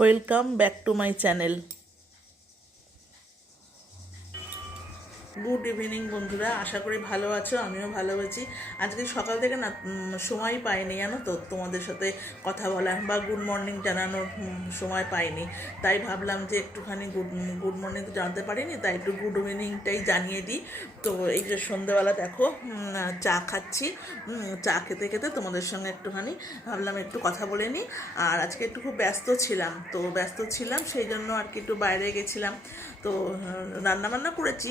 Welcome back to my channel. Good evening বন্ধুরা, আশা করি ভালো আছো, আমিও ভালো আছি। আজকে সকাল থেকে না সময় পাইনি জানো তো তোমাদের সাথে কথা বলার বা গুড মর্নিং জানানোর সময় পাইনি। তাই ভাবলাম যে একটুখানি গুড মর্নিং তো জানতে পারিনি, তাই একটু গুড ইভিনিংটাই জানিয়ে দিই। তো এই যে সন্ধ্যেবেলা দেখো চা খাচ্ছি, চা খেতে খেতে তোমাদের সঙ্গে একটুখানি ভাবলাম একটু কথা বলে নিই। আর আজকে একটু খুব ব্যস্ত ছিলাম সেই জন্য আর কি একটু বাইরে গেছিলাম। তো রান্নাবান্না করেছি,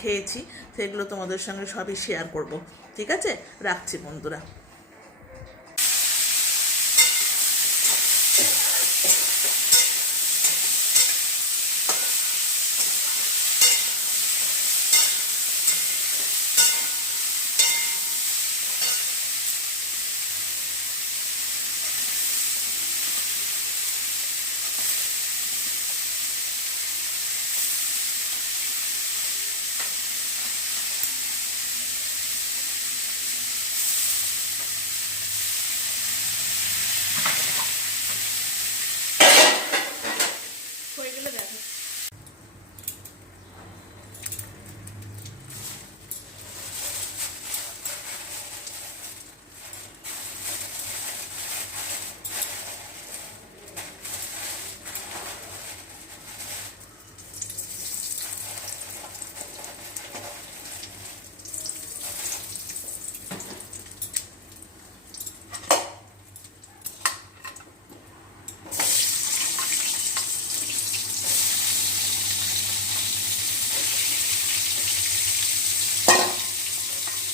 খেয়েছি, সেগুলো তোমাদের সঙ্গে সবই শেয়ার করব। ঠিক আছে, রাখছি বন্ধুরা। হয়ে গেলে দেখো।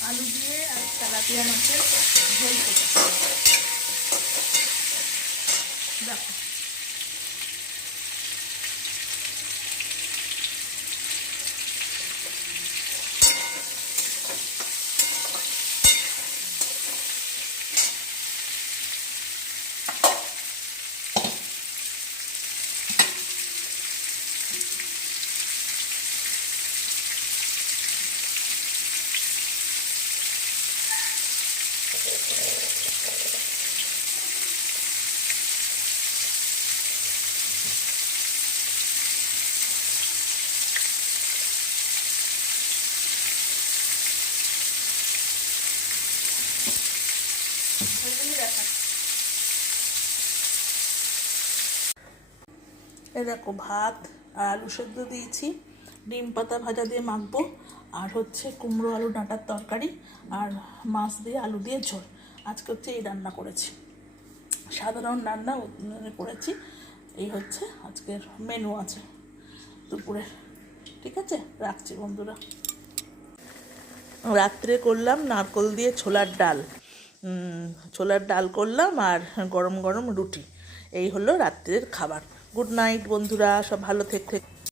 আলু দিয়ে আর তেলাপিয়া মাছের ঝোল করতে দেখো। এ দেখো, ভাত আর আলু সেদ্ধ দিয়েছি, ডিম পাতা ভাজা দিয়ে মাখবো, আর হচ্ছে কুমড়ো আলু ডাঁটার তরকারি, আর মাছ দিয়ে আলু দিয়ে ঝোল। আজকে হচ্ছে এই রান্না করেছি, সাধারণ রান্না করেছি। এই হচ্ছে আজকের মেনু আছে দুপুরে। ঠিক আছে, রাখছি বন্ধুরা। রাত্রে করলাম নারকোল দিয়ে ছোলার ডাল করলাম, আর গরম গরম রুটি। এই হলো রাত্রের খাবার। গুড নাইট বন্ধুরা, সব ভালো থেকে।